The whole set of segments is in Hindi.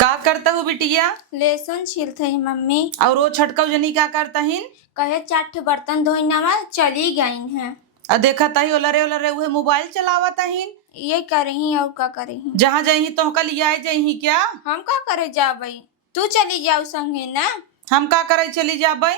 का करता हूँ बिटिया? लहसुन छीलते ही मम्मी। और वो छटकाऊ जनी क्या करता हिन? कहे 4 बर्तन धोइना में चली गई हैं। देखा ताही ओलरे ओलरे उहे मोबाइल चलावता हिन। ये करही और का करही? जहाँ जही तो कल लिया जही क्या? हम का करे जाबई? तू चली जाऊ संगे ना। हम का करे चली जाबई?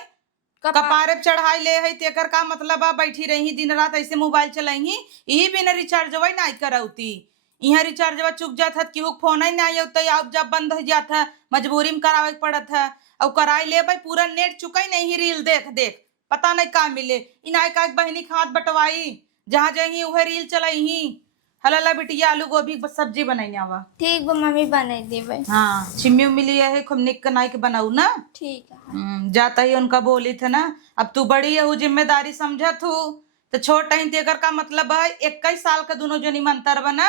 कपार कपारे पे चढ़ाई ले है तेकर का मतलब? बैठी रही दिन रात ऐसे मोबाइल चलाई, यही बिना रिचार्ज वही नहीं करौती। यहाँ रिचार्ज चुक जात है, केहू फोन ही नहीं होता, अब जब बंद हो जात है मजबूरी में करावे पड़त है। और कराई ले भाई पूरा नेट चुका नहीं, रील देख देख पता नहीं का मिले। इनाय का बहनी खाद बटवाई, जहाँ जाही वह रील चलाई। हला बिटिया आलू गोभी सब्जी बनाई आवा। ठीक बा मम्मी बना देवे। हाँ छिम्मी मिली है खूब निक नाई के बनाऊ ना। ठीक है। जाता ही उनका बोली थे ना, अब तू बड़ी है जिम्मेदारी समझत हूँ तो छोट ही तेकर का मतलब है 21 साल का दोनों जनी में अंतर बना।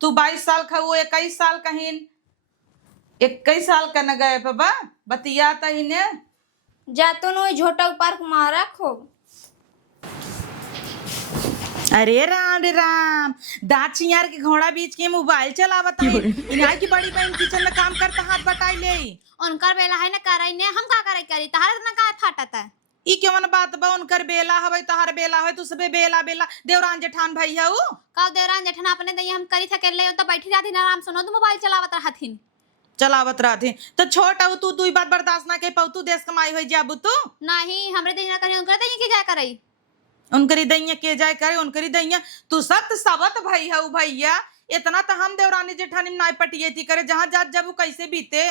तू 22 साल का, वो 21 साल का ही। 21 साल का न गए बाबा बतियाता ही ने। जातो नो झोटा पार्क मारा खूब। अरे राम रे राम, दांत चियार के घोड़ा बीच के मोबाइल चलावत है। इनाई की बड़ी बहन किचन में काम करता हाथ बटाई ले। उनकर बेला है ना करई ने, हम का करई करी तहरा ना का फाटत है। ई केवन बात बा? उनकर बेला हवे तहार बेला है, तू सबे बेला बेला देवरान जेठान भाई है। का देवरान जेठन अपने दई हम करी थे ले तो बैठी रहती ना आराम सुनो तो मोबाइल चलावत रहथिन। चलावत रहते तो छोट हो तू, दुई बात बर्दाश्त ना के पाऊ, तू देश कमाई हो जाबू तू। नहीं हमरे दई ना करी उनकर दई की जा करई। उनकरी दैया के जाए करे, उनकरी दैया तू सत सबत भाई है भैया। इतना तो हम देवरानी जेठानी में नाई पटिए थी करे, जहां जात जब कैसे बीते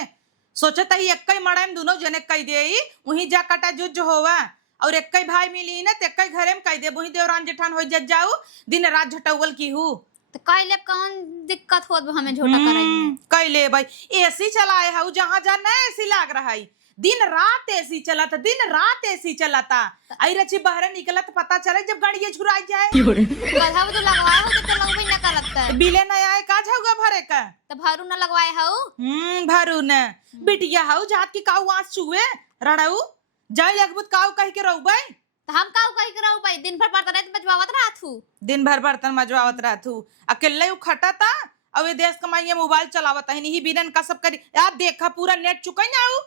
सोचत ही एक मड़ाई में दोनों जने कह दे वहीं जा कटा जुज होवा। और एक भाई मिली ना तो एक घरे में कह दे वहीं देवरान जेठान हो जत जाऊ दिन रात झटौल की हूँ तो कई ले कौन दिक्कत होत बा हमें झोटा करई में? कह ले भाई एसी चलाए है, जहां जा ना एसी लाग रहा है, दिन रात एसी चलता, दिन रात एसी चलता। आई रची बाहर निकलत पता चले जब गाड़ी छुराई जाए। गधा तो लगवाए हो तो लगबे ना करत है। बिले नहीं आए का जाऊगा भरे का? तो भरू ना लगवाए हो। भरू न बिटिया हाउ जात की काऊ आस चुए रड़ाऊ जाई लगबुत काऊ कह के रहबै। तो हम का कहि करऊ भाई दिन भर बर्तन रात बजवावत रहथू। दिन भर बर्तन मजवावत रहथू, अकेले उ खटता अब ये देश कमाइए मोबाइल चलावत है नहीं बिनन का सब करी। यार देखा पूरा नेट चुका ना आऊ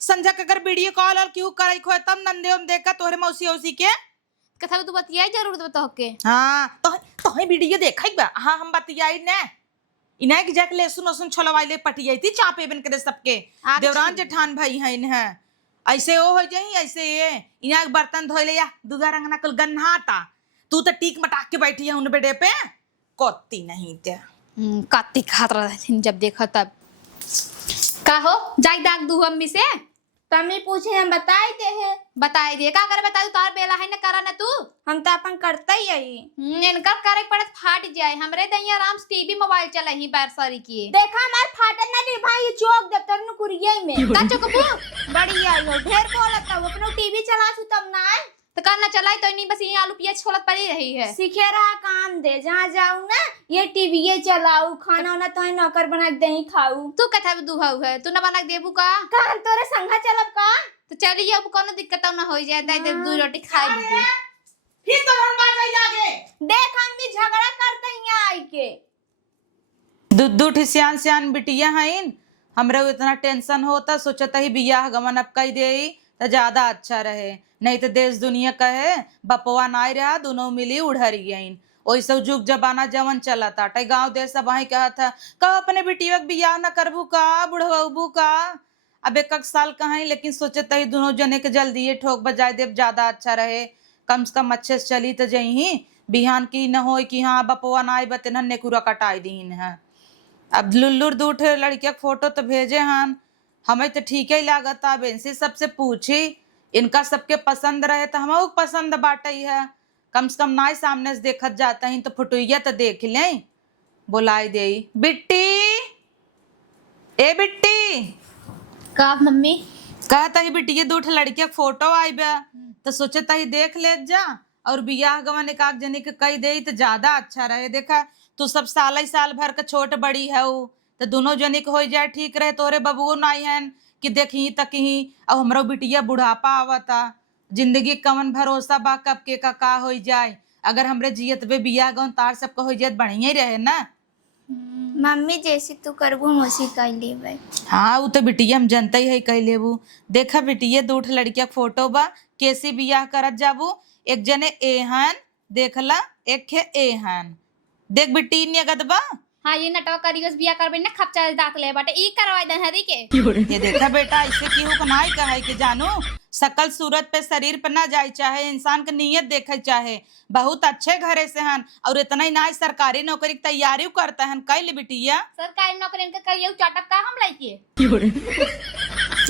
संझा के अगर वीडियो कॉल और क्यों कराई खो तब नंदे हम देखा तोहरे मौसी औसी के कथा तू बतियाई जरूर बता के। हां तो ही वीडियो देखई बा। हां हम बतियाई ने इना के जाके लहसुन उसुन छलवाई ले पटियाई थी चापे बन के सबके देवरान जेठान भाई है इन्हें ऐसे ओ हो जाई ऐसे ये इना बर्तन धोई ले या दुगा रंगना कल गन्हाता। तू तो टीक मटाक के बैठी है उन बेडे पे कोती नहीं ते काती खात रहथिन जब देखा तब। का हो जाई दाग दू अम्मी से तमी पूछे हम बताई दे है। बताई दे का करे बताई तार बेला है ना करा ना तू। हम तो अपन करता ही आई। इनकर करे पड़त फाट जाए हमरे दैया आराम से टीवी मोबाइल चला ही बैरसरी की देखा हमार फाटल ना रे भाई चौक दफ्तर नु कुरिया में का चुकबू बड़ी आई हो ढेर बोलता हूं अपनो टीवी चला छु तब ना तो करना चलाई तो नहीं बस ये आलू प्याज छोलत पड़ी रही है। सीखे रहा काम दे जहाँ जाऊं ना ये टीवी ये चलाऊ खाना वाना तो नौकर बना के दही खाऊ। तू कथा दुहाऊ है तू ना बना के देबू का हम तोरे संगा चलब का तो चली अब कोनो दिक्कत ना हो जाए दे दू रोटी खाई दी फिर तो हम बात आई जागे। देख हम भी झगड़ा करते हैं आई के दुद्दू ठिसियान सियान बिटिया हईन हमरे इतना टेंशन होता सोचता ही बियाह गमन अब कही दे तो ज्यादा अच्छा रहे, नहीं तो देश दुनिया कहे बपवा नाई रहा दोनों मिली उड़हरी गईन। वही सब जुग जबाना जवन चलता टे गांव देश सब वही कहा था कब अपने बिटिया बियाह न करबू का बुढ़बू का। अब 1 साल कहीं लेकिन सोचता ही दोनों जने के जल्दी ये ठोक बजाय देव ज्यादा अच्छा रहे, कम से कम अच्छे से चली तो जही बिहान की न हो कि हाँ बपवा नाई बते ने कुरा कटाई दीन है। अब लुल्लुर दूठ लड़किया फोटो तो भेजे हन हमें तो ठीक ही लागत। अब इनसे सबसे पूछी इनका सबके पसंद रहे तो हम पसंद बाटे है, कम से कम नाई सामने से देखत जाता ही तो फोटोइया तो देख ले बुलाई दे। बिट्टी ए बिट्टी का मम्मी कहता ही बिट्टी ये दूठ लड़किया फोटो आई बा तो सोचता ही देख ले जा और बियाह गवन एक आग जने के कही दे तो ज्यादा अच्छा रहे। देखा तू सब साल ही साल भर का छोट बड़ी है तो दोनों जने के हो जाए ठीक रहे। तोरे बबुओ नाई है कि देखी तक ही अब हमरो बिटिया बुढ़ापा आवता जिंदगी कवन भरोसा बा कब के का हो जाए। अगर हमरे जियत बे बियाह गवन तार सब का हो जाए बढ़िया ही रहे ना। मम्मी जैसी तू करबू हम वैसी कर लेबै। हाँ वो तो बिटिया हम जनता ही है कह लेबू। देखा बिटिया दो ठे लड़किया के फोटो बा, कैसी बियाह करत जाबू। एक जने एहन देखला, एक खे एहन देख बिटी नियगत बा। हाँ ये नटवा करियोस बिया करबे ना खपचा दांत ले बाटे ई करवाई दन हरी के। ये देखा बेटा ऐसे की हो कनाई कहे के जानू, सकल सूरत पे शरीर पे ना जाए चाहे, इंसान के नीयत देखे चाहे। बहुत अच्छे घरे से हन और इतना ही ना सरकारी नौकरी की तैयारी करता हन। कैल बिटिया सरकारी नौकरी के करियो चाटप का हम लइके।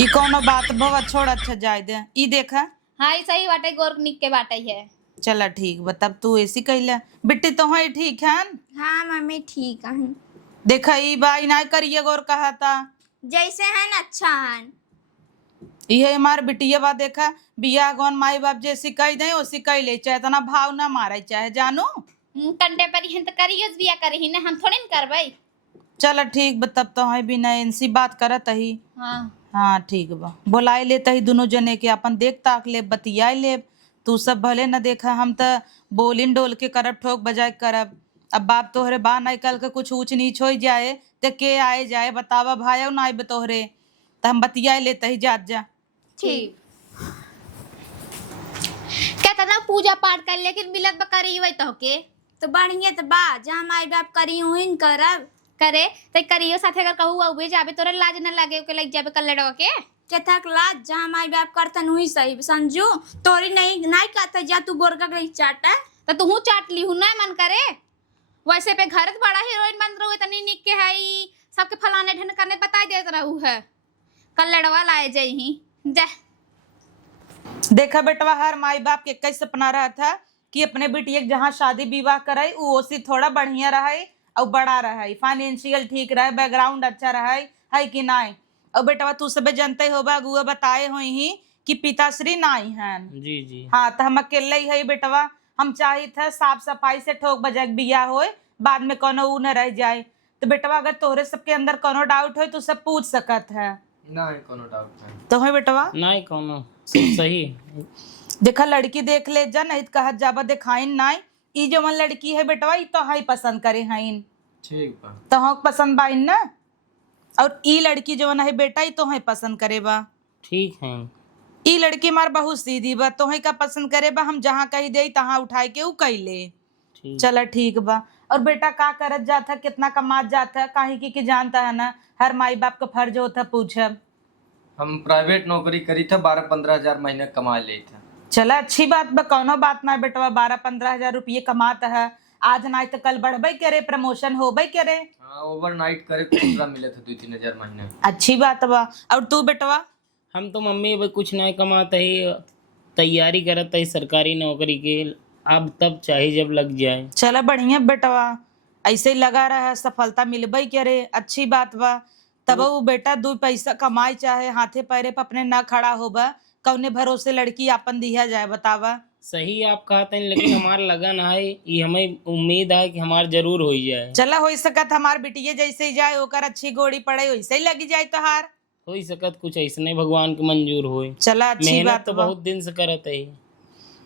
ई कोनो बात बहुत छोड़, अच्छा जाए दे। ई देखा हाँ ई सही बाटे गोरनिक के बाटे है। चला ठीक बा, तब तू ऐसी कैला बिट्टी तो है ठीक है। हाँ मम्मी ठीक है। देखा ई बा इनाय करिए गौर कहा था जैसे है ना अच्छा है। ये हमार बिटिया बा। देखा बिया गौन माई बाप जैसी कह दे वैसी कह ले, चाहे इतना भाव ना मारे चाहे जानू। कंटे पर ही तो करियोस बिया करही ना हम थोड़ी न करबै। चल ठीक बा, तब तो है बिना इनसी बात करत ही। हाँ हाँ ठीक बा, बुलाए ले तही दोनों जने के अपन देख ताक ले बतियाए ले। तू सब भले न देखा, हम तो बोलिन डोल के करब, ठोक बजाए करब। अब बाप तोहरे बा नहीं कल के कुछ ऊंच नीच हो जाए ते के आए जाए बतावा भाई ना आए तोहरे, तो हम बतियाए ले तही जात जा। ठीक कहता ना पूजा पाठ कर लेकिन मिलत बकरी वही तो के तो बढ़िया तो बा जहाँ माई बाप करी हुई करब करे तो करियो साथे अगर कहू अबे जाबे तोरे लाज न लागे के लग जाबे कल्लड़वा के। चथक लाज जहाँ माई बाप करतन हुई सही संजू। तोरी नहीं नहीं कहता जा तू गोरका गई चाटा तो तू चाट ली हूं ना मन करे। वैसे पे घर बड़ा हीरोइन बन रहो इतनी निक के है सबके फलाने ढन करने बता देत रहू है कल्लड़वा लाए जई जा। देखा बेटवा हर माई बाप के कई सपना रहा था कि अपने बेटिया के जहाँ शादी विवाह कराई वो ओसी थोड़ा बढ़िया रहे और बड़ा रहे, फाइनेंशियल ठीक रहे, बैकग्राउंड अच्छा रहे है कि नहीं। और बेटवा तू सब जानते हो बा गुआ बताए हो ही कि पिताश्री नाई हैं। जी जी हाँ तो हम अकेले ही है बेटवा। हम चाही थे साफ सफाई से ठोक बजाक बिया हो, बाद में कोनो ऊ न रह जाए। तो बेटवा अगर तोहरे सबके अंदर कोनो डाउट हो तो सब पूछ सकत है। नहीं कोनो डाउट नहीं। तो है बेटवा नहीं कोनो सब सही। देखा लड़की देख ले जा, नहीं कहत जाबा दिखाइन नाई। ई जो मन लड़की है बेटवा ई तो हाई पसंद करे हईन, ठीक बा। तो हाँ पसंद बाइन ना। और ई लड़की जो है बेटा ई तो हाई पसंद करे बा। ठीक है। ई लड़की मार बहुत सीधी बा, तो का पसंद करे बा। हम जहाँ कही दे तहाँ उठाए के ऊ कही ले। ठीक। चला ठीक बा। और बेटा का करत जाता, कितना कमात जाता, काहे की जानता है ना हर माई बाप का फर्ज होता पूछब। हम प्राइवेट नौकरी करी था, 12-15 हजार महीने कमा ले था। चला अच्छी बात बा, कोनो बात ना बेटवा। 12-15 हजार रुपये कमाता है, आज नहीं तो कल बढ़बे करे, प्रमोशन होबे करे। हाँ ओवरनाइट करे तो एक्स्ट्रा मिले था 2-3 हजार महीने। अच्छी बात बा। और तू बेटवा हम तो मम्मी अब कुछ नहीं कमाते ही, तैयारी करते ही सरकारी नौकरी के, अब तब चाहे जब लग जाए। चला बढ़िया बेटवा, ऐसे ही लगा रहा, सफलता मिलबे करे, अच्छी बात बा। तब वो बेटा 2 पैसा कमाए चाहे हाथे पैरे पर अपने ना खड़ा होबा, कौने भरोसे लड़की अपन दिया जाए बतावा। सही आप कहते हैं, लेकिन हमारा लगन है, ये हमें उम्मीद है कि हमार जरूर हो जाए। चला हो सकत हमार बिटिया जैसे ही जाए ओकर अच्छी गोड़ी पड़े वैसे ही लगी जाए तोहार। हो सकत कुछ ऐसे नहीं भगवान के मंजूर होए। चला अच्छी मेहनत बात तो बा। बहुत दिन से करते ही।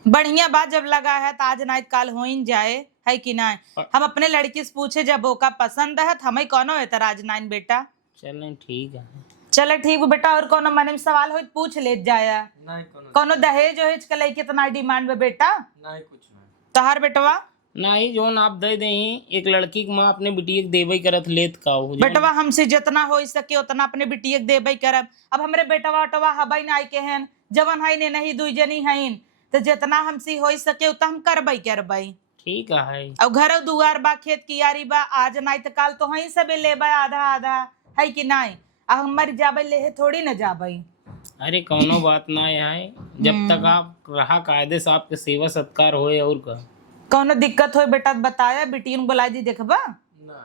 बढ़िया बात, जब लगा है तो आज नहीं काल हो ही जाए है कि नहीं। हम अपने लड़की से पूछे जब ओका पसंद है तो हमें कोनो एतराज नहीं बेटा। चलें ठीक है। चलो ठीक है बेटा। और कोनो मन में सवाल हो तो पूछ ले जाया। नहीं कोनो कोनो दहेज वहेज के लेके इतना डिमांड में बेटा नहीं कुछ नहीं। तोहार बेटवा। नहीं जोन आप दे दे, एक लड़की की माँ अपने बिटिया के देवे करत लेत का हो। बेटवा हमसे जितना हो सके उतना अपने बिटिया के देबे करब। अब हमरे बेटवा उटवा हबई ना के हैं, जवन है ने नहीं दुई जनी हईन, तो जितना हमसे हो सके उतना हम करबई करबई। ठीक है। और घर दुआर बा, खेत कियारी बा, आज नहीं तो काल तो वहीं सब लेबा आधा आधा है कि नहीं। अब हम मर जाबे ले थोड़ी न जाबई। अरे कोनो बात ना है, जब तक आप रहा कायदे से आपके सेवा सत्कार होए और का कौनो दिक्कत हो बेटा तो बताया, बिटिया ने बुला दी देखबा। ना।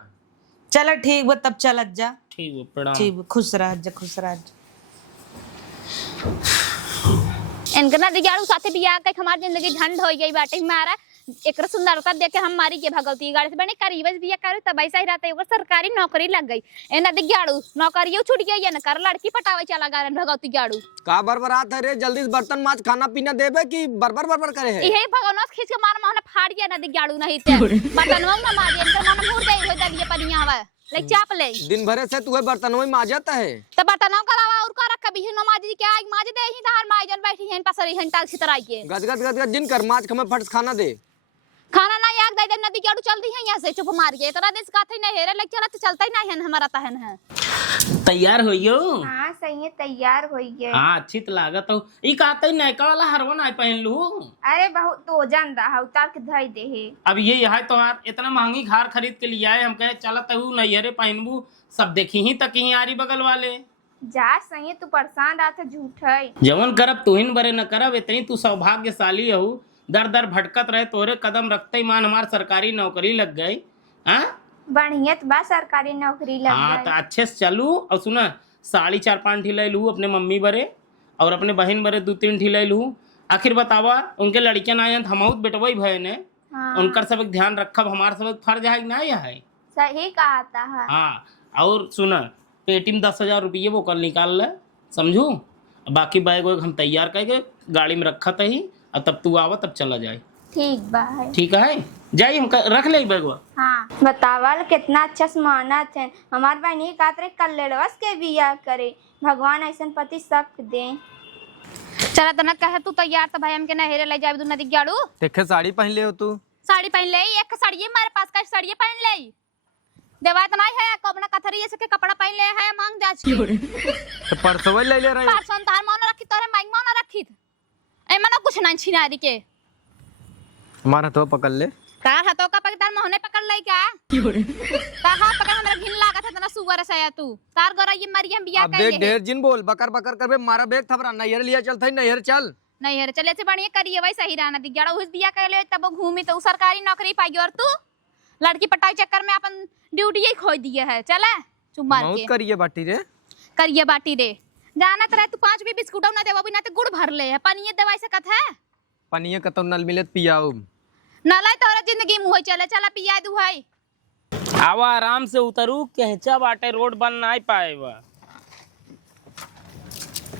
चलो ठीक बा, तब चलत जा। ठीक है प्रणाम। ठीक बा, खुश रह जा, खुश रह जा। इनकना दिगाड़ू साथे बियाह के हमार जिंदगी झंड हो गई बाटे। हमारा एक सुंदरता देख के हम मारी के भगवती गाड़ी से बने करीबस बिया करे तब ऐसा ही रहता है। ओकर सरकारी नौकरी लग गई ए नदी गाड़ू नौकरियों छूट गई है न कर लड़की पटावे चला गा भगवती गाड़ू का बरबरात है रे, जल्दी से बर्तन माज खाना पीना देबे कि बरबर बरबर करे है। यही भगवान खींच के मार मोहन फाड़ गया नदी गाड़ू नहीं ते बर्तनवा न माजे इनकर मन मुर गई हो दलिए पनिया वा ले चाप ले दिन भरे से तू बर्तन में माजत है तो बर्तनों का अलावा और का रख कभी न माजी के आग माज दे ही धार माजन बैठी हैं पसरी हैं टाल छितराई के गदगद गदगद जिन कर माज खमे फट खाना दे खाना ना याद दे दे नदी गाड़ू चल रही है यहाँ से चुप मार के तोरा देश का थे नहीं हेरे लग चला तो चलता ही नहीं है हमारा तहन है। तैयार होइयो? हाँ सही है, तैयार हो गए। हाँ अच्छी तो लागत हो। ई कहते ही नयका वाला हरवा ना पहन लू। अरे बहुत तो जान रहा उतार के धई दे है। अब ये यहाँ तो इतना महंगी हार खरीद के लिए आए, हम कहे चला तू नैहरे पहनबू, सब देखी ही तक ही आरी बगल वाले जा सही है, तू परेशान रहा था झूठ है। जवन करब तुहिन बरे न करब, इतनी तू सौभाग्यशाली हो। दर दर भटकत रहे तोरे कदम रखते ही मान हमार सरकारी नौकरी लग गई। हाँ बढ़िया तो बा सरकारी नौकरी लग हाँ गई। तो अच्छे से चलू। और सुना साड़ी 4-5 ठी ले लू अपने मम्मी बरे और अपने बहन बरे 2-3 ठी ले लू। आखिर बतावा उनके लड़कियां ना आए हम बेटवई भय ने हाँ। उनकर सब ध्यान रखब, हमार सब फर्ज है ना है। सही कहा है। हाँ और सुना पेटी में 10,000 रुपये वो कल निकाल ले, समझू। बाकी बैग वैग हम तैयार करके गाड़ी में रखा ही, और तब तू आवा तब चला जाए। ठीक बा है। ठीक है जाइए, हम रख ले बैगवा। हाँ बतावल कितना अच्छा समानत है। हमार बहनी कातरे कल लड़वस के बिया करे, भगवान ऐसा पति सब दे। चला तो न कहे तू तैयार तो भाई हमके नहरे ले जाए नदी गाड़ू। देखे साड़ी पहन ले हो तू। साड़ी पहन ले, एक साड़ी मेरे पास का साड़ी पहन ले देवात नहीं है कबना कथरी ऐसे के कपड़ा पहन ले है मांग जाच तो परसों ले ले रही परसों तार मन रखी तोरे मांग मन रखी ए मनो कुछ नहीं छिना दी के हमारा तो पकड़ ले तार हाथों का पकड़ मोहने पकड़ ले क्या तार हाथ पकड़ हमरा घिन लागत है तना सुगर से तू तार गोरा ये मरियम बिया अब कर देख ढेर जिन बोल बकर बकर करबे मारा बेग थबरा नैहर लिया चलता है नैहर चल नहीं है चले से बढ़िया करिए वैसे ही रहना दी गड़ा उस बिया कर ले तब घूमी तो सरकारी नौकरी पाई और तू लड़की पटाई चक्कर में अपन ड्यूटी ही खो दिए है। चला चुप मार के करिए बाटी रे करिए बाटी रे जाना तो रहे तू 5 भी बिस्कुट ना देवा बिना तो गुड़ भर ले है पनिये दवाई से कथ है पनिये कतौ नल मिले पियाऊ नाला तोरा जिंदगी मुंह चले चला पिया दू भाई आवा आराम से उतरू केहचा बाटे रोड बन ना पाएगा।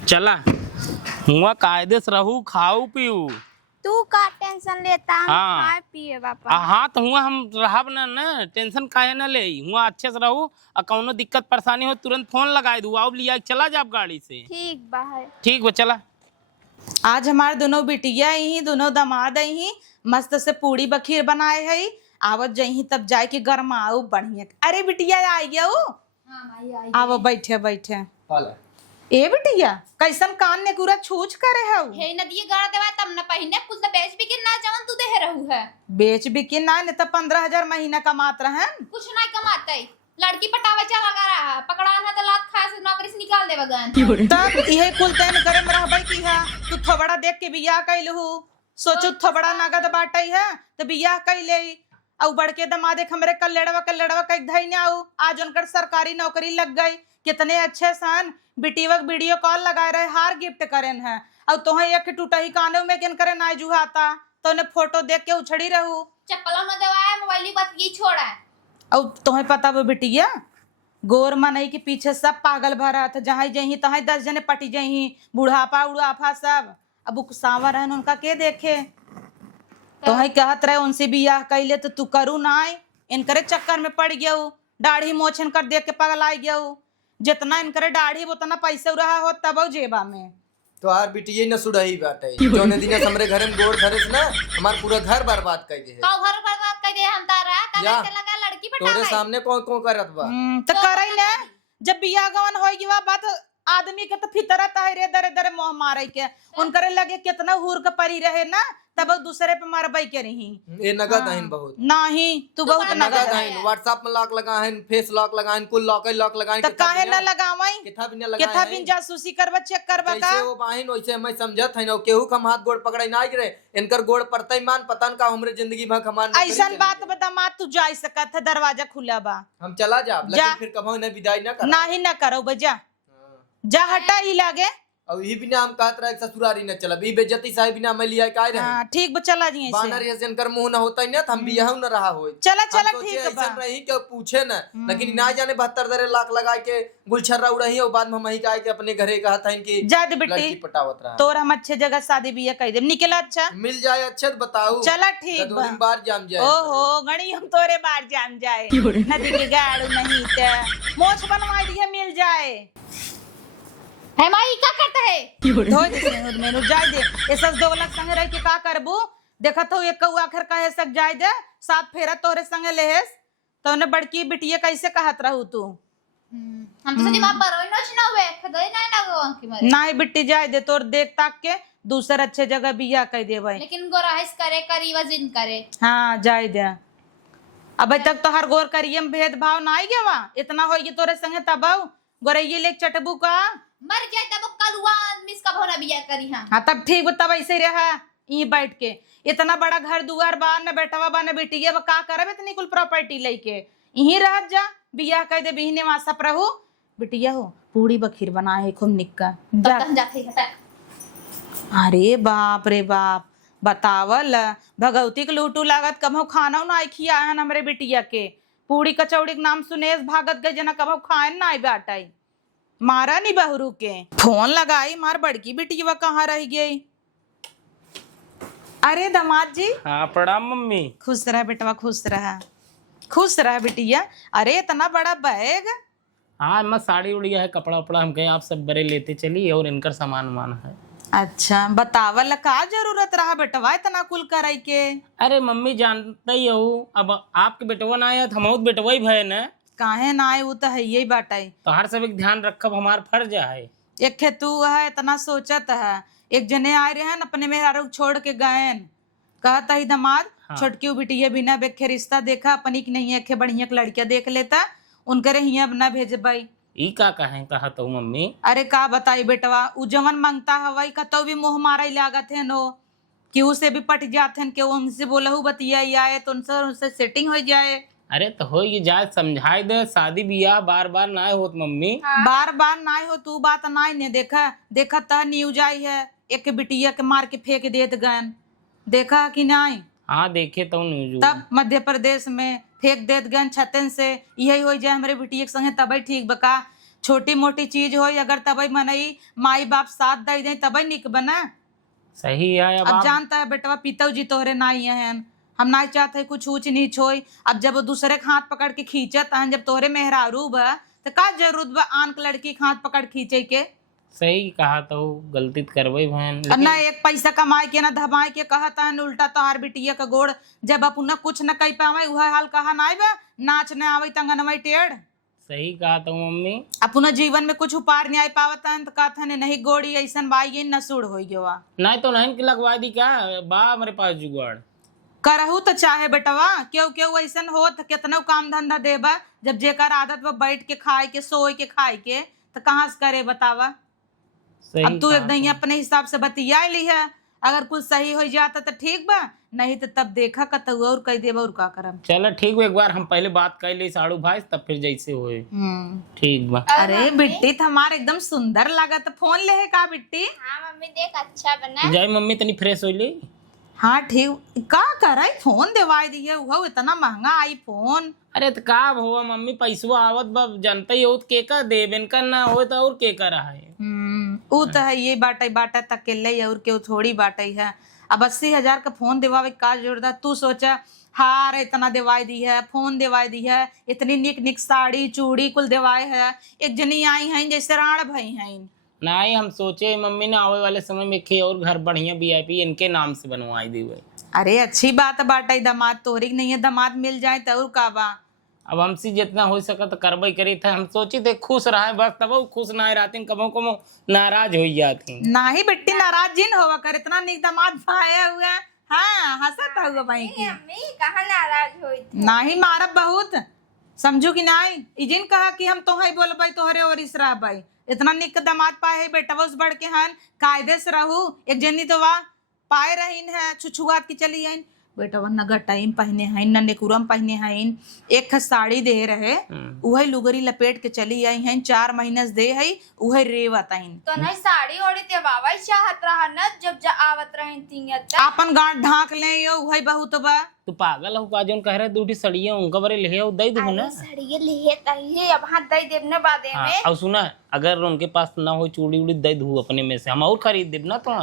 चला हुआ कायदे से रहू खाऊ पीऊ तू का टेंशन लेता हम हाँ। खाए पिए बापा। हाँ तो हुआ हम रहब ना टेंशन काहे ना ले हुआ अच्छे से रहू और कौनो दिक्कत परेशानी हो तुरंत फोन लगा दू आओ लिया चला जाब गाड़ी से। ठीक बा है। ठीक बा चला। आज हमारे दोनों बिटिया ही दोनों दामाद ही मस्त से पूड़ी बखीर बनाए है, आवत जही तब जाए के गरमाऊ बढ़िया। अरे बिटिया आई गयो आवो बैठे बैठे। ए बिटिया कैसन कान ने पूरा छूछ करे है हे नदी गाड़ देवा तब न पहिने कुछ तो बेच भी के ना जवन तू देह रहू है बेच बिके ना ने तो 15,000 महीना कमात रहन। कुछ नहीं कमाते लड़की पटावे चला लगा रहा पकड़ा ना तो लात खा से नौकरी से निकाल देवा गन तब इहे कुल तैन करे में रहबै की है। तू थोबड़ा देख के बियाह कैलहू, सोचो थोबड़ा नगद बाटई है तो बियाह कैले और बड़के दमादे हमरे कल्लेड़वा कई धैने आऊ आज उनकर सरकारी नौकरी लग गई। कितने अच्छे सन बिटिवक वीडियो कॉल लगाए रहे, हार गिफ्ट करेन है और तोहे एक टूटा ही कानों में किन करे ना जुहाता तो ने फोटो देख के उछड़ी रहू चप्पलों न दवाया मोबाइल बात ये छोड़ा और तोहे पता वो बिटिया गोर मनई के पीछे सब पागल भरा था, जहाँ जही तहाँ 10 जने पटी जही बुढ़ापा उड़ापा सब। अब उकसावा रहन उनका के देखे तोहे कहत रहे उनसे बियाह कैले तो तू करू ना इनकरे चक्कर में पड़ गया दाढ़ी मोछन कर देख के पगल आ गया। जितना इनकरे दाढ़ी उतना पैसा रहा हो तब जेबा में तो आर बिटिये न सुड़ही बाटे जोने दिन हमरे घर में गोड़ धरे ना हमार पूरा घर बर्बाद कर दे। कौ घर बर्बाद कर दे हम तारा कने से लगा लड़की पटावे तोरे सामने कौन कौन करत बा तो करई ना जब बियाह गवन होई बा बात आदमी के तो फितरत है रे दरे दरे मोह मारे के उनकरे लगे कितना हुर के परी रहे ना तब दूसरे पे मारबई के रही। ए नगद आइन बहुत नहीं तू बहुत नगद आइन व्हाट्सएप में लॉक लगाइन फेस लॉक लगाइन कुल लॉक लगाइन तो काहे ना लगावई केथा बिना केथा लगाइन बिन जासूसी करबा चेक करबा का जैसे वो बाहिन वैसे मैं समझत है ना केहू का हाथ गोड़ पकड़ाई ना गिरे इनकर गोड़ पड़तई मान पतन का हमरे जिंदगी में कमान ऐसन बात बदमा तू जाई सकत है दरवाजा खुला बा हम चला जाब जा। लेकिन फिर कभो न विदाई ना कर नहीं ना करो बजा जा हटा ही लागे और यही बिना हम कहत रहे ससुरारी न चलब ई बेइज्जती साहे बिना मैं लिया काय रहे हाँ ठीक बा चला जी ऐसे बानर हसन कर मुंह न होता न हम बियाह न रहा होई चला चला हम सोचे ठीक बा ऐसा रही के पूछे न लेकिन ना जाने 72 लाख लगा के गुलछर्रा उड़ही और बाद में हम ही कहे के अपने घरे कहत हन कि जा दे लड़की बिट्टी पटावत रहा तोर हम अच्छे जगह शादी बिया कह दे निकला अच्छा मिल जाए अच्छे तो बताओ चला ठीक दो बा दिन बाद जाम जाए ओहो गणी हम तोरे बार जान जाए नदी के गाड़ू नहीं ते मोछ बनवा दिया मिल जाए है माई क्या करता है धोई दे सिंदूर में नु जाय दे ऐसा दोगलक संगे रह के का करबू देखत हो एक कौआ आखिर कहे सक जाय दे सात फेरा तोरे संगे लेहेस तो ने बड़की बिटिया कैसे कहत रहू तू हम तो सोची वहां पर रोई नोच ना हुए खदई ना लगो की मारे नहीं बिट्टी जाय दे तोर देख ताक के दूसर अच्छे जगह बिया कह देबै लेकिन गोराइस करे करी वजिन करे हाँ जाय दे अबे तक तो हर गोर करियम भेदभाव ना आई गवा इतना होई तोरे संगे तब गोरैये लेक चटबू का मर जाए तब कलुआ मिस का भोरा बिया करी हां हाँ तब ठीक बा, तब ऐसे रहा ई बैठ के इतना बड़ा घर दुआर बा न बेटवा बा न बेटिया बा का करब इतनी कुल प्रॉपर्टी लेके यहीं रह जा बियाह कह दे बिहने वासा प्रभु बिटिया हो पूरी बखीर बनाए है खूब निक्का जा तब जाते हटा अरे बाप रे बाप बतावल भगवती के लूटू लागत कभो खाना ना खिया है हमरे बिटिया के पूरी कचौड़ी के नाम सुनेश भागत गए जना कभो खाए ना आई बाटाई मारा नहीं बहरू के फोन लगाई मार बड़की बिटिया कहाँ रह गई अरे दामाद जी हाँ प्रणाम मम्मी। खुश रह बेटवा खुश रह बिटिया अरे इतना बड़ा बैग हाँ मैं साड़ी उड़िया है कपड़ा उपड़ा हम कहे आप सब बड़े लेते चलिए और इनकर सामान वामान है। अच्छा बतावल का जरूरत रहा बेटवा इतना कुल कराई के अरे मम्मी जानता ही हो अब आपके बेटवा ना आया हम बेटवा ही भय न काहे ना आए वो तो है यही बाटाई तो हर सब एक ध्यान रखब हमार फर्ज है। एक खे तू है इतना सोचत है एक जने आए रहे न अपने मेहरारू छोड़ के गए कहता ही दमाद हाँ। छोटकी बिटिया बिना बेखे रिश्ता देखा अपनी की नहीं है बढ़िया के लड़किया देख लेता उनके हिया न भेजबाई ई का कहे कहा तो मम्मी। अरे का बताई बेटवा उ जवन मांगता हवाई कतो भी मुंह मारा लागत है नो कि उसे भी पट जाते हैं कि उनसे बोलहू बतिया आए तो उनसे सेटिंग हो जाए। अरे तो हो ये जाए समझाई दे शादी बियाह बार बार ना होत मम्मी। बार बार ना हो तू बात ना ने देखा त न्यूज आई है एक बिटिया के मार के फेंक देत गन देखा कि नहीं। हाँ देखे तो न्यूज तब मध्य प्रदेश में फेंक देत गन छतन से यही हो जाए हमारे बिटिया के संगे तब ठीक बका छोटी मोटी चीज हो अगर तब मनई माई बाप साथ दे दे तब निक बना सही है। अब जानता है बेटवा पीतौ जी तोहरे नाई है हम ना चाहते कुछ ऊंच नीच हो अब जब वो दूसरे के हाथ पकड़ के खींचत है जब तोहरे मेहरारू बा तो का जरूरत बा आन के लड़की के हाथ पकड़ खींचे के। सही कहा तो गलती करवे बहन ना एक पैसा कमाए के ना धमाए के कहता है उल्टा तोहार बिटिया का गोड़ जब अपना कुछ न कह पावे वह हाल कहा ना बा नाच न आवे तंगनवई टेढ़। सही कहा तो मम्मी। अपना जीवन में कुछ उपार नहीं पावत है तो कहता है नहीं गोड़ी ऐसा बाई नसूड़ हो गया नहीं तो नहीं के लगवा दी क्या बा हमारे पास जुगाड़ करहू तो चाहे बेटवा क्यों क्यों ऐसा हो तो कितना काम धंधा देबा जब जेकर आदत बा बैठ के खाए के सोए के खाए के तो कहाँ से करे बतावा। अब तू एकदम अपने हिसाब से बतिया ली है अगर कुछ सही हो जाता तो ठीक बा नहीं तो तब देखा कतऊ और कह देबा और का करम। चलो ठीक है एक बार हम पहले बात कर ले साड़ू भाई तब फिर जैसे होए ठीक बा। अरे बिट्टी तो हमारे एकदम सुंदर लागत फोन ले है का बिट्टी। हाँ मम्मी देख अच्छा बना जय मम्मी तनी फ्रेश हो ली। हाँ ठीक का कराई फोन देवाई दिए वो इतना महंगा आई फोन। अरे तो का हुआ मम्मी पैसवा आवत बा जनता ही हो के का देबेन का ना हो तो और के कर है। वो तो है ये बाटा तक के ले और के थोड़ी बाटे है अब 80,000 का फोन देवावे का जरूरत तू सोचा हार इतना देवाई दी है फोन देवाई दी है इतनी निक निक साड़ी चूड़ी कुल देवाए है एक जनी आई हैं जैसे राण भाई हैं। नहीं हम सोचे मम्मी ने आवे वाले समय में खे और घर बढ़िया VIP इनके नाम से बनवाई दी हुई। अरे अच्छी बात बाटे दामाद तोरी नहीं है दामाद मिल जाए तो का बा अब हमसे जितना हो सका तो करबई करी था हम सोचे थे खुश रहे बस तब खुश ना रहती कबो कबो नाराज हो जाती ना ही बेटी नाराज जिन होवा कर इतना निक दामाद पाया हुआ हाँ हंसत हुआ भाई की मम्मी कहाँ नाराज हुई थी ना ही मारब बहुत समझू कि नहीं इजिन कहा कि हम तो ही बोल भाई तोहरे और इसरा भाई इतना निक दामाद पाए बेटा बस बढ़ के हन कायदे से रहू एक जनी तो वाह पाए रहीन है छुछुआत की चली आइन बेटवा न गटाइम पहने हईन न नेकुरम पहने हईन, एक ख साड़ी दे रहे उहे लुगरी लपेट के चली आई हईन, 4 महीने से दे हई उहे रेवत हईन। तो नहीं साड़ी ओड़ी देवावा चाहत रहा न जब आवत रहे तियत अपन गांठ ढाक ले यो उहे बहुत बा। तू पागल हो का? जोन कह रहे दूठी सड़िया उनका बरे ले आओ दई दू ना। साड़ी ले तही अब हाथ दई देब न बादे हाँ, में। और सुना अगर उनके पास ना हो चूड़ी उड़ी दई दू अपने में से, हम और खरीद देब ना तो।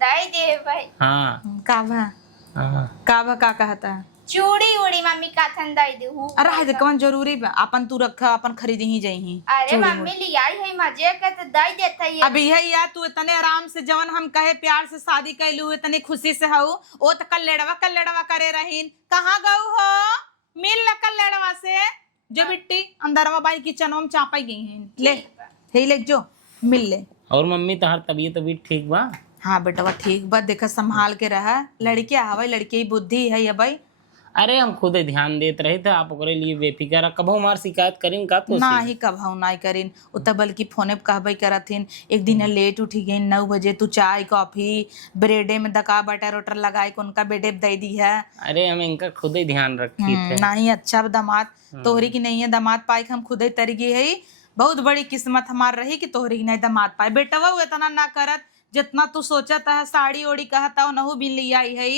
दई दे भाई। हाँ का बा का कहता है? चूड़ी उड़ी मम्मी काथन दई देहू। अरे हाय कौन जरूरी बा, अपन तू रखा अपन खरीद ही जाई। अरे मम्मी ले आई है मजे के तो दई देता है। अब यही या तू इतने आराम से जवन हम कहे प्यार से शादी कैलू इतनी खुशी से हऊ, ओ तो कल्लेड़वा करे रहीन। कहाँ गऊ हो? मिल ल कल्लेड़वा से जो बिट्टी अंदरवा बाई किचन में चापाई गई हैं। ले हे ले जो मिल ले। और मम्मी तहार तबीयत ठीक बा? हाँ बेटवा ठीक बा, देखा संभाल के रहा। लड़की हवा लड़की की बुद्धि है ये भाई। अरे हम खुद ही ध्यान देते रहे थे, आप ओकरे लिए बेफिक्र कबो हमार शिकायत करीन का तो ना ही कबहू ना करीन उतना, बल्कि फोने पे कहबे करथिन। एक दिन लेट उठी गई 9 बजे, तू चाय कॉफी ब्रेडे में दका बटर वटर लगाए के उनका बेडे दे दी है। अरे हम इनका खुद ही ध्यान रखी थे। ना ही अच्छा दामाद तोहरी की नहीं है, दामाद पाई के हम खुद ही तर गए है। बहुत बड़ी किस्मत हमार रही कि तोहरी की नहीं दामाद पाए। बेटवा वो इतना ना करत जितना तू सोचत है, साड़ी ओड़ी कहता नहू भी ले आई है,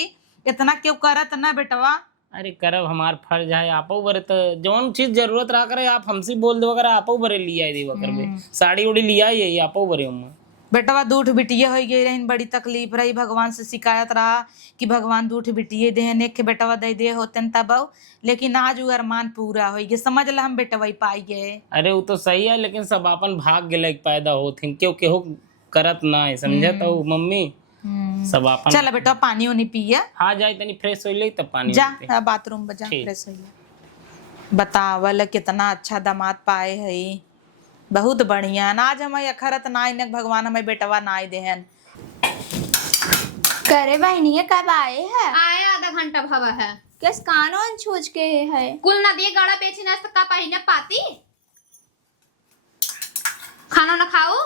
इतना क्यों करत ना बेटवा। अरे करब हमार फर्ज है, आपो बरे तो जौन चीज जरूरत रहा करे आप हमसे बोल दो, अगर आपो बरे लिया देवा करबे। साड़ी उड़ी लिया ये आपो बरे उम्मा। बेटवा दूठ बिटिया हो गई रही, बड़ी तकलीफ रही। भगवान से शिकायत रहा कि भगवान दूठ बिटिये दे, नेक के बेटवा दे दे होते तब, लेकिन आज वो अरमान पूरा हो गया। समझ ला हम बेटवा पाई गए। अरे वो तो सही है, लेकिन सब अपन भाग्य लायक पैदा होथिन, क्यों केहू करत ना है, समझत हो मम्मी? सब अपन। चल बेटा पानी उनी पिया। हाँ जाए तनी फ्रेश हो ले तब पानी जा बाथरूम बजा फ्रेश हो ले। बतावल कितना अच्छा दामाद पाए है, बहुत बढ़िया। आज हमें अखरत ना आई भगवान हमें बेटवा ना आई देहन। करे बहनी कब आए है? आए आधा घंटा भवा है। किस कानून छूझ के है? कुल नदी गाड़ा बेची ना का पहिने पाती। खाना ना खाओ?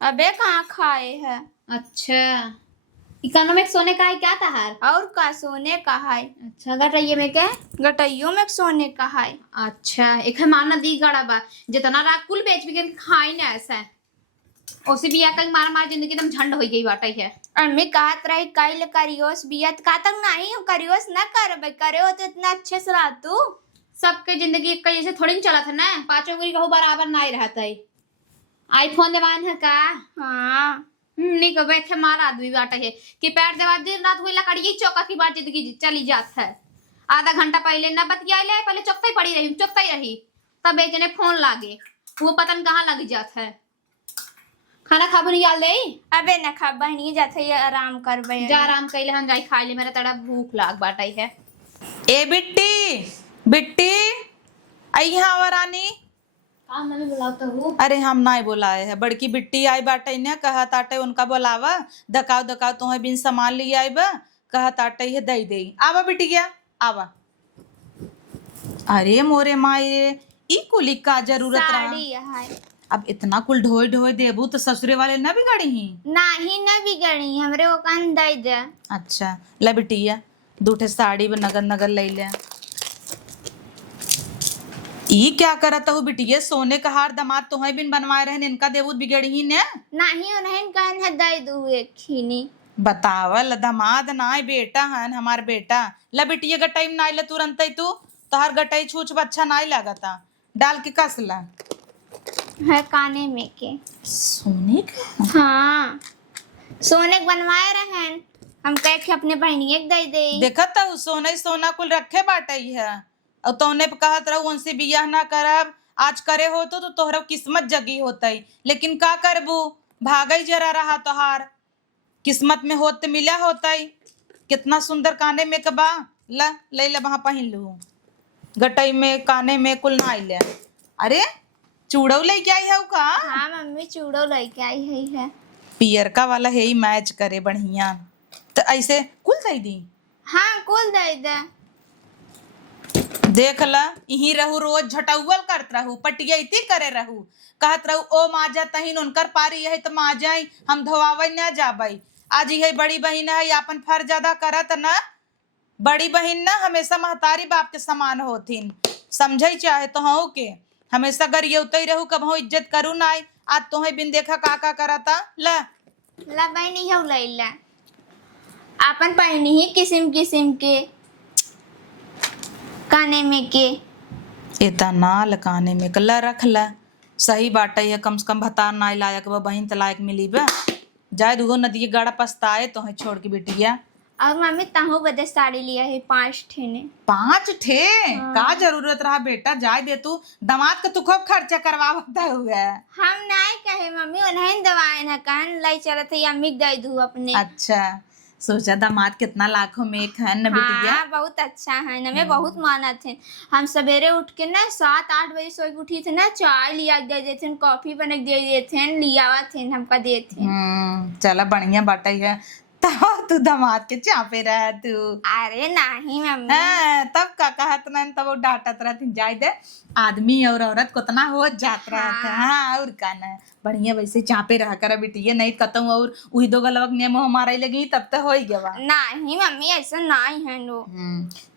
अबे कहाँ खाए है? अच्छा इकोनॉमिक सोने का है क्या तहार? और का सोने का है? अच्छा गटइये में क्या? गटइयो में सोने का है। अच्छा एक है माना दी गड़ा बा जितना रात कुल बेच भी खाई ना ऐसा ओसी बिया कल मार मार जिंदगी एकदम झंड हो गई बाटे है। अम्मी कहत रही कल करियोस बिया का तक नहीं करियोस ना करबे, करे हो तो इतना अच्छे से रह तू। सबके जिंदगी एक जैसे थोड़ी न चला था ना, पांचों गुरी कहो बराबर ना ही रहता है। आईफोन देवान है का? हाँ नहीं को बैठे मार आदमी बाटे है कि पैर देवा दिन रात हुई लकड़ी चौका की बात जिंदगी चली जात है। आधा घंटा पहले न बतिया ले, पहले चौकता ही पड़ी रही चौकता ही रही, तब बेचने फोन लागे वो पतन कहाँ लग जात है। खाना खा बनी आल दे? अबे न खा बहनी जाते ये आराम करबे। जा आराम कैले हम जाई खा ले, मेरा तड़ा भूख लाग बाटाई है। ए बिट्टी बिट्टी अइहा वरानी। काम मम्मी बुलाता हूँ। अरे हम ना बुलाए है, बड़की बिट्टी आई बाटे ने कहा ताटे उनका बोलावा दकाव दकाव तुम्हें बिन सामान लिए आई बा, कहा ताटे है दई दे। आवा बिटिया आवा। अरे मोरे माई ई कुली का जरूरत रहा। साड़ी है। अब इतना कुल ढोई ढोई देबू तो ससुरे वाले न बिगड़ी ही? नहीं न बिगड़ी, हमरे वो कान दई दे। अच्छा ले बिटिया दूठे साड़ी नगर नगर ले ले। ई क्या करत हो बिटिया? सोने का हार दामाद तुम्हें बिन बनवाए रहे, इनका देबूत बिगड़ी ही ने? नहीं उन्हें कहन है दई दू एक खीनी। बतावल दामाद ना बेटा है हमार बेटा। ला बिटिया का टाइम ना आइला तुरंत ही तू तोहर गटाई छूछ अच्छा ना लगता, डाल के कस ला। है काने में के सोने का? हाँ सोने के बनवाए रहन, हम कह के अपने बहनी एक दई दे। देखत हूँ सोना सोना कुल रखे बाटे है, और तोने पे कहत रहू उनसे बियाह ना करब, आज करे हो तो तोहरा किस्मत जगी होतई, लेकिन का करबू भागई जरा रहा तोहार किस्मत में होत मिला होतई। कितना सुंदर काने में कबा ला ले ला वहां पहन लू, गटई में काने में कुल ना आइले। अरे चूड़ो लेके आई है का? हाँ मम्मी चूड़ो लेके आई है। पियर का वाला है ही मैच करे बढ़िया, तो ऐसे कुल दई दी। हाँ कुल दई दे। देख ला यही रहू रोज झटौवल करत रहू, पटियती करे रहू, कहत रहू ओ माजा तहिन उनकर पारी है तो माजाई हम धोवावे न जाबई। आज ये बड़ी बहन है अपन फर्ज अदा करत न, बड़ी बहन ना हमेशा महतारी बाप के समान होथिन, समझई चाहे तो हूँ के हमेशा गरिए उतई रहू, कब इज्जत करू ना। आज तो बिन देखा का करता ला ला बहनी हो लैला अपन पहनी ही किस्म किस्म के काने में के इतना लकाने में कला रख ला। सही बात है, कम से कम भतार ना लायक बा, बहन त लायक मिली बा। जाए दुगो नदी गाड़ा पछताए तो छोड़ के बेटिया। और मम्मी ताहू बदे साड़ी लिया है 5 ठे ने। 5 ठे का जरूरत रहा बेटा, जाए दे तू दामाद का तू खूब खर्चा करवाता हुआ। हम नहीं कहे मम्मी उन्हें दवाए ना कान लाई चलत है अम्मी दे दू अपने। अच्छा सोचा दामाद कितना लाखों में एक है न बेटिया। हाँ बहुत अच्छा है न, मैं बहुत माना थे। हम सवेरे उठ के ना 7-8 बजे सो उठी थे ना, चाय लिया दे देते, कॉफी बना दे देते, लिया थे हमका देते। चला बढ़िया बाटा है। तब तू दामाद के चापे रह तू। अरे नहीं मम्मी। हाँ, तब का कहत न तब वो डांटत रहती, जाए दे आदमी और औरत कितना हो जात रहता है। हाँ और का न बढ़िया वैसे चापे रह कर बिटिया, नहीं कतऊ और वही दो गलवक ने मुँह मारे लगी तब तो हो ही गवा। नहीं मम्मी ऐसा नहीं है नो।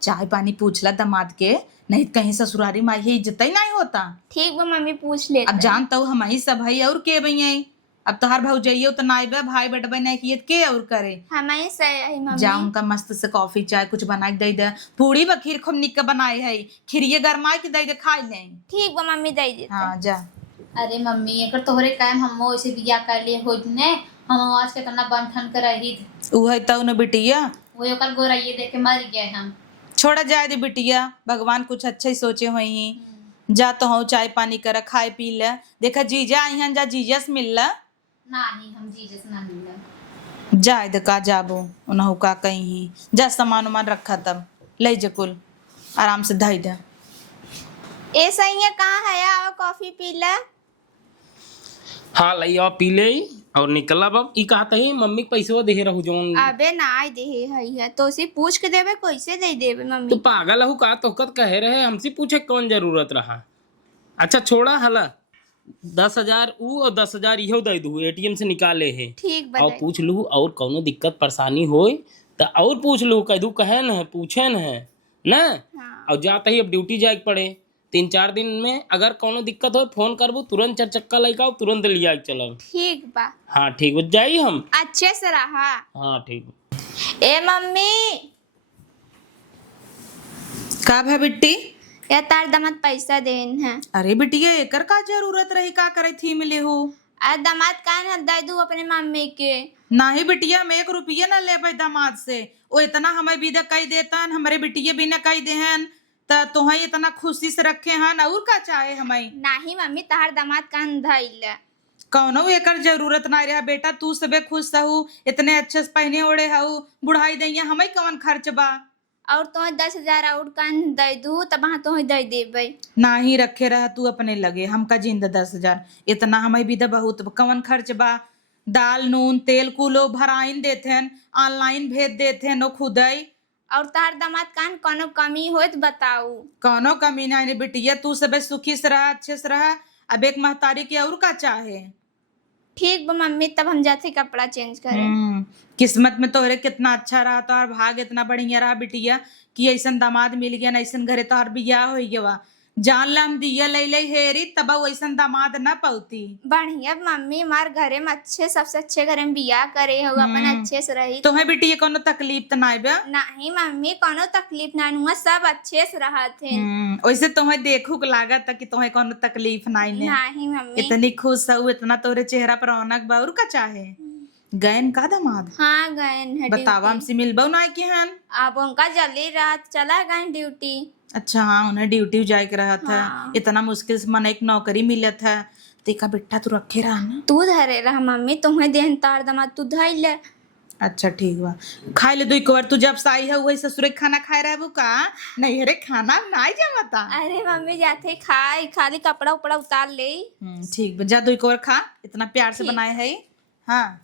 चाय पानी पूछला दामाद के, नहीं कहीं ससुरारी माई ही इज्जत ही नहीं होता। ठीक बा मम्मी पूछ ले। अब जानता हूँ हम ही सब है और के भैया, अब तोहार भौजाइयो तो नाई बे, भाई बेटबे नहीं किए के और करे। हमें सही है मम्मी। जा उनका मस्त से कॉफी चाय कुछ बना के दे दे, पूड़ी बखीर खूब निक के बनाए है, खीरिए गरमाए के दे दे खाई ले। ठीक बा मम्मी दे दे। हाँ जा। अरे मम्मी एकर तोहरे कायम हम ऐसे बिया कर लिए हो ने, हम आज के तना बन ठन कर रही उ है तो न बिटिया, वो ओकर गोराइए देख के मर गए हम। छोड़ा जाए दे बिटिया, भगवान कुछ अच्छा ही सोचे होई। जा तो हूँ चाय पानी कर खाए पी ले, देखा जीजा आई हैं, जा जीजा से मिल ला। नहीं हम जीजस ना मिला। जाए दे का जाबो उनहु का कहीं जा, सामान उमान रखा तब ले जा कुल आराम से धई दे। ए सही है कहाँ है आओ कॉफी पी ले। हाँ लई पी ले और निकला बाब। ई कहता है मम्मी के पैसे दे रहू जोन। अबे ना दे है तो उसे पूछ के देवे, कैसे दे देवे तू मम्मी। पागल हूँ का, तोहकत कहे रहे हमसे पूछे कौन जरूरत रहा। अच्छा छोड़ा हला 10,000 ऊ और 10,000 इहो दे दू, एटीएम से निकाले है। ठीक और बताइए। पूछ लू और कौनो दिक्कत परेशानी होए तो और पूछ लू, कह दू कहे न पूछे न है ना। हाँ। और जाता ही अब ड्यूटी जाए के पड़े 3-4 दिन में, अगर कौनो दिक्कत हो फोन करबू, तुरंत 4 चक्का लेके आओ, तुरंत लिया के चलो। ठीक बा। हाँ ठीक हो जाई हम। अच्छे से रहा। हाँ ठीक। ए मम्मी का भा बिट्टी। या तार दामाद पैसा देन है। अरे बिटिया एकर का जरूरत रही, का करे थी मिले हो। आ दामाद कान है दे दू अपने मम्मी के। नहीं बिटिया हम 1 रुपया ना ले भाई दामाद से, वो इतना हमें विदा कही देतन, हमारे बिटिया बिना कही देहन त तुहई इतना खुशी से रखे हन, और का चाहे हमें। नहीं मम्मी तार दामाद कान धइल। कौनो एकर जरूरत ना रहा बेटा, तू सबे खुश रहू, इतने अच्छे से पहने ओढ़े हऊ, बुढ़ाई दैया हमें कौन खर्च बा। और तो 10,000 और कान दे दू तब हाँ तो दे देबै। ना ही रखे रह तू अपने लगे, हमका जिंदा 10,000 इतना हमें भी बहुत कौन खर्च बा। दाल नून तेल कुलो भराइन देथेन, ऑनलाइन भेज देथेन, वो खुदई। और तार दामाद कान कोनो कमी हो तो बताऊ। कौनो कमी नहीं बिटिया, तू सबे सुखी से रह, अच्छे से रह। अब एक महतारी की और का चाहे। ठीक बा मम्मी तब हम जाते कपड़ा चेंज करें। किस्मत में तोहरे कितना अच्छा रहा, तोहर भाग इतना बढ़िया रहा बिटिया कि ऐसन दामाद मिल गया, ऐसन घरे तोहर बियाह हो गया। जान ला हम दिया ले ले हेरी तब वैसन दामाद न पौती। बढ़िया मम्मी हमार घरे में अच्छे सबसे अच्छे घरे में बियाह करे हो, अपन अच्छे से रही। तुम्हें बिटिया कोनो तकलीफ तो नहीं बा। नहीं मम्मी कोनो तकलीफ ना हुआ, सब अच्छे से रहा थे। वैसे तुम्हें देखू के लागत कि तुम्हें कोनो तकलीफ नहीं ने। नहीं मम्मी। इतनी खुश हो, इतना तोरे चेहरा पर रौनक बा, और का चाहे। गैन का दामाद हाँ गए बतावा हमसे मिलबो ना के हन। अब उनका जल्दी रात चला गए ड्यूटी। अच्छा हाँ उन्हें ड्यूटी जाए के रहा था। हाँ। इतना मुश्किल से मन एक नौकरी मिला था। देखा बेटा तू रखे रहा ना। तू धरे रहा मम्मी, तुम्हें देहन तार दामाद तू धई ले। अच्छा ठीक बा, खाई ले 2 बार। तू जब से आई है वही ससुरे खाना खाए रहे का नहीं? अरे खाना नहीं जमता। अरे मम्मी जाते खाई, खाली कपड़ा उपड़ा उतार ले। ठीक बा, जा 2 बार खा, इतना प्यार से ठीक। बनाए है। हाँ